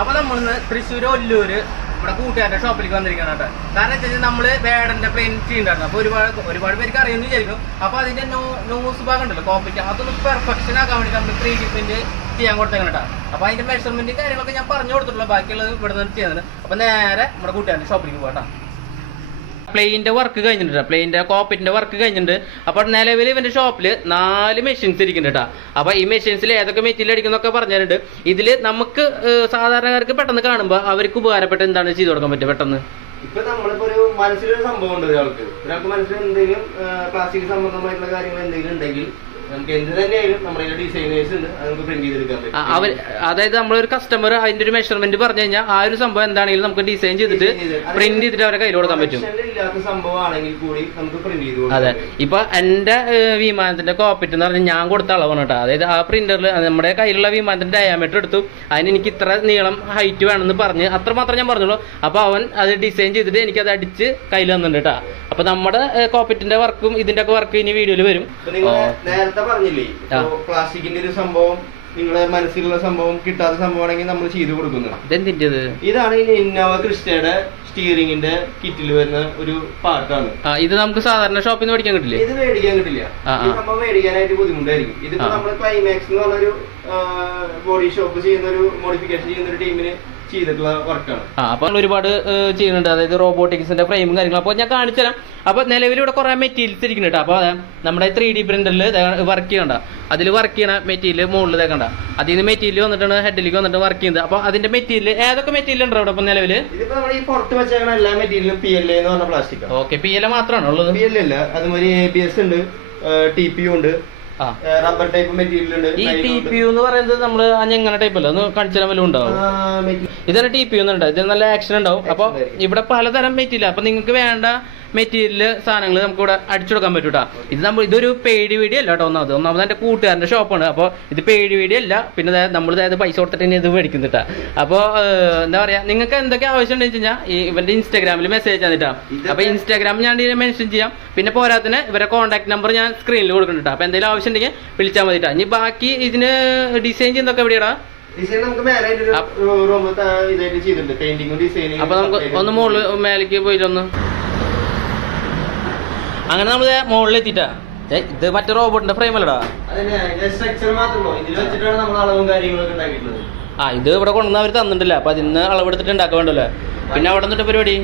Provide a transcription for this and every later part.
അപ്പൊ നമ്മളിന്ന് തൃശ്ശൂർ ഒല്ലൂര് ഇവിടെ കൂട്ടുകാരുടെ ഷോപ്പിലേക്ക് വന്നിരിക്കണം കേട്ടോ. കാരണം വെച്ച് കഴിഞ്ഞാൽ നമ്മള് വേടന്റെ പ്ലെയിൻ ചെയ്യുന്നുണ്ടായിരുന്നു. അപ്പൊ ഒരുപാട് പേർക്ക് അറിയുമെന്ന് വിചാരിക്കും. അപ്പൊ അതിന്റെ നോസ് ഭാഗം ഉണ്ടല്ലോ കോപ്പിറ്റ്, അതൊന്ന് പെർഫെക്ഷൻ ആക്കാൻ വേണ്ടി നമ്മൾ 3D പ്രിന്റ് ചെയ്യാൻ കൊടുത്തേക്കണം കേട്ടോ. അപ്പൊ അതിന്റെ മെഷർമെന്റ് കാര്യങ്ങളൊക്കെ ഞാൻ പറഞ്ഞു കൊടുത്തിട്ടുള്ള, ബാക്കിയുള്ളത് ഇവിടെ നിന്ന് ചെയ്യുന്നത്. അപ്പൊ നേരെ നമ്മുടെ കൂട്ടുകാരുടെ ഷോപ്പിലേക്ക് പോകട്ടോ. പ്ലെയിൻ്റെ വർക്ക് കഴിഞ്ഞിട്ടുണ്ട്, പ്ലെയിൻ്റെ കോപ്പിറ്റിൻ്റെ വർക്ക് കഴിഞ്ഞിട്ടുണ്ട്. അപ്പോൾ നിലവിൽ ഇവൻ്റെ ഷോപ്പിൽ 4 മെഷീൻസ് ഇരിക്കുന്നുണ്ട് കേട്ടോ. അപ്പോൾ ഈ മെഷീൻസിൽ ഏതൊക്കെ മെറ്റീരിയൽ അടിക്കുന്നൊക്കെ പറഞ്ഞിട്ടുണ്ട്. ഇതിൽ നമുക്ക് സാധാരണക്കാർക്ക് പെട്ടെന്ന് കാണുമ്പോൾ അവർക്ക് ഉപകാരപ്പെട്ട് എന്താണ് ചെയ്തു കൊടുക്കാൻ പറ്റുക പെട്ടെന്ന്? ഇപ്പൊ നമ്മളിപ്പോ ഒരു മനസ്സിലൊരു സംഭവം ഉണ്ട്, ഒരാൾക്ക് മനസ്സിൽ എന്തെങ്കിലും പ്ലാസ്റ്റിക് സംബന്ധമായിട്ടുള്ള കാര്യങ്ങൾ എന്തെങ്കിലും ഉണ്ടെങ്കിൽ നമുക്ക് എന്ത് തന്നെയായാലും നമ്മുടെ ഡിസൈനേഴ്സ് ഉണ്ട്, അത് നമുക്ക് പ്രിന്റ് ചെയ്തെടുക്കാൻ പറ്റും. അതായത് നമ്മളൊരു കസ്റ്റമർ അതിന്റെ ഒരു മെഷർമെന്റ് പറഞ്ഞു കഴിഞ്ഞാൽ ആ ഒരു സംഭവം എന്താണെങ്കിലും നമുക്ക് ഡിസൈൻ ചെയ്തിട്ട് പ്രിന്റ് ചെയ്തിട്ട് അവരെ കയ്യിൽ കൊടുക്കാൻ പറ്റും. സംഭവമാണെങ്കിൽ കൂടി നമുക്ക് പ്രിന്റ് ചെയ്ത്. അതെ, ഇപ്പൊ എന്റെ വിമാനത്തിന്റെ കോപ്പിറ്റ് എന്ന് പറഞ്ഞാൽ ഞാൻ കൊടുത്ത അളവാണ് കേട്ടോ. അതായത് ആ പ്രിന്ററിൽ നമ്മുടെ കയ്യിലുള്ള വിമാനത്തിന്റെ ഡയാമീറ്റർ എടുത്തു, അതിന് എനിക്ക് ഇത്ര നീളം ഹൈറ്റ് വേണമെന്ന് പറഞ്ഞ് അത്രമാത്രം ഞാൻ പറഞ്ഞുള്ളൂ. അപ്പൊ അവൻ അത് ഡിസൈൻ ചെയ്തിട്ട് എനിക്ക് അത് അടിച്ച് കയ്യിൽ തന്നിട്ടുണ്ട് കേട്ടോ. അപ്പൊ നമ്മുടെ കോപ്പിറ്റിന്റെ വർക്കും ഇതിന്റെ ഒക്കെ വർക്ക് ഇനി വീഡിയോയിൽ വരും. നേരത്തെ പറഞ്ഞില്ലേ പ്ലാസ്റ്റിക്കിന്റെ ഒരു സംഭവം, നിങ്ങളെ മനസ്സിലുള്ള സംഭവം കിട്ടാത്ത സംഭവമാണെങ്കിൽ നമ്മൾ ചെയ്തു കൊടുക്കുന്നത്. ഇതാണ് ഇന്നോവ ക്രിസ്റ്റയുടെ സ്റ്റിയറിംഗിന്റെ കിറ്റിൽ വരുന്ന ഒരു പാർട്ടാണ്. ഇത് നമുക്ക് സാധാരണ ഷോപ്പിൽ നിന്ന് മേടിക്കാൻ കിട്ടില്ല. ഇത് മേടിക്കാൻ കിട്ടില്ല, ഈ സംഭവം മേടിക്കാനായിട്ട് ബുദ്ധിമുട്ടായിരിക്കും. ഇതിപ്പോ നമ്മൾ ക്ലൈമാക്സ് എന്ന് പറഞ്ഞൊരു ബോഡി ഷോപ്പ് ചെയ്യുന്ന ഒരു മോഡിഫിക്കേഷൻ ചെയ്യുന്ന ഒരു ടീമിന് ചെയ്തിട്ടുള്ള വർക്കാണ്. അപ്പൊ ഒരുപാട് ചെയ്യുന്നുണ്ട്, അതായത് റോബോട്ടിക്സിന്റെ ഫ്രെയിമും കാര്യങ്ങളും. അപ്പൊ ഞാൻ കാണിച്ചു തരാം. അപ്പൊ നിലവിൽ ഇവിടെ കുറെ മെറ്റീരിയൽസ് ഇരിക്കുന്നുണ്ട്. അപ്പൊ നമ്മുടെ 3D പ്രിന്ററിൽ വർക്ക് ചെയ്യണ്ട, അതിൽ വർക്ക് ചെയ്യണ മെറ്റീരിയൽ മുകളിൽ തേക്കണ്ട, അതിൽ നിന്ന് മെറ്റീരിയൽ വന്നിട്ടാണ് ഹെഡിലേക്ക് വന്നിട്ട് വർക്ക് ചെയ്യുന്നത്. അപ്പൊ അതിന്റെ മെറ്റീരിയൽ ഏതൊക്കെ മെറ്റീരിയൽ ഉണ്ടോ ഇവിടെ? ഇപ്പൊ നിലവില് ഈ പുറത്ത് വെച്ചേക്കണ എല്ലാ മെറ്റീരിയലും PLA എന്ന് പറഞ്ഞ പ്ലാസ്റ്റിക്. ഓക്കെ, PLA മാത്രമാണോ ഉള്ളത്? PLA അല്ല, അതുമാതിരി ABS ഉണ്ട്, TPU ഉണ്ട്, റബ്ബർ ടൈപ്പ് മെറ്റീരിയൽ ഉണ്ട്. ഈ TPU എന്ന് പറയുന്നത് നമ്മള് അഞ്ഞങ്ങനെ ടൈപ്പ് അല്ല, ഒന്ന് കാണിച്ചു തരാൻ വല്ലതും ഉണ്ടാവും? ഇതന്നെ TPU എന്നുണ്ട്, ഇതിന് നല്ല ആക്ഷൻ ഉണ്ടാവും. അപ്പൊ ഇവിടെ പലതരം മെറ്റീരിയൽ, അപ്പൊ നിങ്ങൾക്ക് വേണ്ട മെറ്റീരിയൽ സാധനങ്ങൾ നമുക്ക് ഇവിടെ അടിച്ചു കൊടുക്കാൻ പറ്റും കേട്ടോ. ഇതൊരു പെയ്ഡ് വീഡിയോ അല്ല കേട്ടോ. ഒന്നാമത് എന്റെ കൂട്ടുകാരന്റെ ഷോപ്പാണ്. അപ്പോൾ ഇത് പെയ്ഡ് വീഡിയോ അല്ല, പിന്നെ നമ്മൾ പൈസ കൊടുത്തിട്ട് ഇത് മേടിക്കുന്നത് കേട്ടോ. അപ്പോൾ എന്താ പറയാ, നിങ്ങൾക്ക് എന്തൊക്കെ ആവശ്യം ഉണ്ടെന്ന് വെച്ച് കഴിഞ്ഞാൽ ഇവന്റെ ഇൻസ്റ്റാഗ്രാമിൽ മെസ്സേജ് തന്നിട്ടാ. അപ്പൊ ഇൻസ്റ്റാഗ്രാം ഞാൻ മെൻഷൻ ചെയ്യാം. പിന്നെ പോരാത്തിന് ഇവരെ കോൺടാക്ട് നമ്പർ ഞാൻ സ്ക്രീനിൽ കൊടുക്കുന്നുണ്ട്. അപ്പൊ എന്തെങ്കിലും ആവശ്യം ഉണ്ടെങ്കിൽ വിളിച്ചാൽ മതിട്ടാ. ഇനി ബാക്കി ഇതിന് ഡിസൈൻ ചെയ്യുന്നതൊക്കെ എവിടെയാടാ? അപ്പൊ നമുക്ക് ഒന്ന് മുകളിൽ മേലേക്ക് പോയിട്ടൊന്ന് അങ്ങനെ നമ്മള് മുകളിലെത്തിട്ടാ. ഇത് മറ്റേ റോബോട്ടിന്റെ ഫ്രെയിം അല്ലടാ. ഇത് ഇവിടെ കൊണ്ടുവന്ന് അവർ തന്നിട്ടില്ല. അപ്പൊ അതിന്ന് അളവെടുത്തിട്ട് ഉണ്ടാക്കാൻ വേണ്ടല്ലോ. പിന്നെ അവിടെ നിന്നിട്ട് പരിപാടി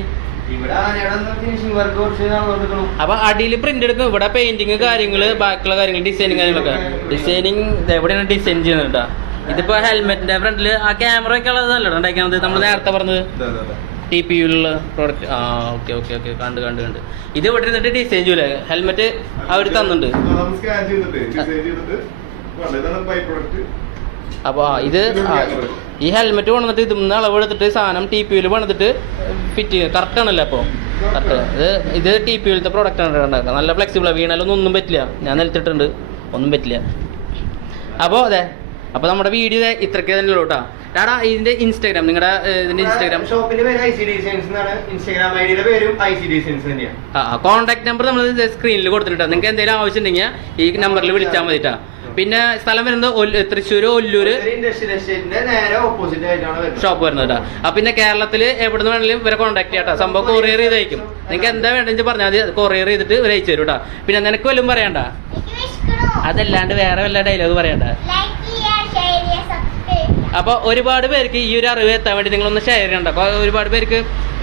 അപ്പൊ അടിയിൽ പ്രിന്റ് എടുക്കും, ഇവിടെ പെയിന്റിങ് കാര്യങ്ങള്, ബാക്കിയുള്ള കാര്യങ്ങൾ ഡിസൈനിങ് കാര്യങ്ങളൊക്കെ. ഡിസൈനിങ് എവിടെയാണ് ഡിസൈൻ ചെയ്യുന്നത് കേട്ടോ. ഇതിപ്പോ ഹെൽമെറ്റിന്റെ ഫ്രണ്ടില് ആ ക്യാമറ ഒക്കെ ഉള്ളതല്ലോ ഉണ്ടാക്കുന്നത്, നമ്മൾ നേരത്തെ പറഞ്ഞത് TPUലുള്ള പ്രോഡക്റ്റ്. ഓക്കെ ഓക്കെ ഓക്കെ, കണ്ട് ഇത് ഇവിടെ ഇരുന്നിട്ട് ഡിസൈൻ ചെയ്യൂലേ? ഹെൽമെറ്റ് അവർ തന്നിട്ടുണ്ട്. അപ്പൊ ഇത് ഈ ഹെൽമെറ്റ് കൊണ്ടിട്ട് ഇതിന്ന് അളവെടുത്തിട്ട് സാധനം TPUല് പണിതിട്ട് ഫിറ്റ് കറക്റ്റ് ആണല്ലോ. അപ്പോൾ കറക്റ്റ് ഇത് TPUലത്തെ പ്രോഡക്റ്റ് ആണ് ഉണ്ടാക്കുക. നല്ല ഫ്ലെക്സിബിളാണ്, വീണാലൊന്നും ഒന്നും പറ്റില്ല. ഞാൻ നിലത്തിട്ടുണ്ട്, ഒന്നും പറ്റില്ല. അപ്പോൾ അതെ, അപ്പൊ നമ്മുടെ വീഡിയോ ഇത്രയ്ക്ക് തന്നെ ഉള്ളൂ കേട്ടോ. ടാടാ, ഇതിന്റെ ഇൻസ്റ്റാഗ്രാം, നിങ്ങളുടെ ഇതിന്റെ ഇൻസ്റ്റാഗ്രാം ഷോപ്പിന്റെ പേര് IC Designs എന്നാണ്. ഇൻസ്റ്റാഗ്രാം ഐഡിയുടെ പേരും IC Designs തന്നെയാണ്. കോൺടാക്ട് നമ്പർ നമ്മൾ സ്ക്രീനിൽ കൊടുത്തിട്ടാ. നിങ്ങൾക്ക് എന്തെങ്കിലും ആവശ്യം ഉണ്ടെങ്കിൽ ഈ നമ്പറിൽ വിളിച്ചാൽ മതിട്ടാ. പിന്നെ സ്ഥലം വരുന്നത് തൃശ്ശൂർ ഒല്ലൂര് ഷോപ്പ് വരുന്നത് കേട്ടോ. അപ്പൊ പിന്നെ കേരളത്തിൽ എവിടെ നിന്ന് വേണമെങ്കിലും ഇവരെ കോൺടാക്ട് ചെയ്യാം. സംഭവം കൊറിയർ ചെയ്തയക്കും. നിങ്ങൾക്ക് എന്താ വേണ്ടെന്ന് പറഞ്ഞാൽ മതി, കൊറിയർ ചെയ്തിട്ട് ഇവർ അയച്ചു തരും കേട്ടോ. പിന്നെ നിനക്ക് വല്ലതും പറയണ്ട, അതല്ലാണ്ട് വേറെ വല്ല ഡയലോഗ് പറയണ്ട. അപ്പൊ ഒരുപാട് പേർക്ക് ഈ ഒരു അറിവ് എത്താൻ വേണ്ടി നിങ്ങളൊന്ന് ഷെയർ ചെയ്യണ്ട. അപ്പൊ ഒരുപാട് പേർക്ക്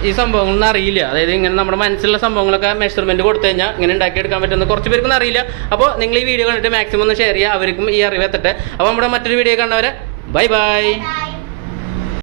ഈ സംഭവങ്ങളൊന്നും അറിയില്ല. അതായത് ഇങ്ങനെ നമ്മുടെ മനസ്സിലുള്ള സംഭവങ്ങളൊക്കെ മെഷർമെന്റ് കൊടുത്തു കഴിഞ്ഞാൽ ഇങ്ങനെ ഉണ്ടാക്കിയെടുക്കാൻ പറ്റുന്ന കുറച്ച് പേർക്കൊന്നും അറിയില്ല. അപ്പോൾ നിങ്ങൾ ഈ വീഡിയോ കണ്ടിട്ട് മാക്സിമം ഒന്ന് ഷെയർ ചെയ്യുക, അവർക്കും ഈ അറിവ് എത്തട്ടെ. അപ്പോൾ നമ്മുടെ മറ്റൊരു വീഡിയോ കണ്ടവരെ ബൈ ബൈ.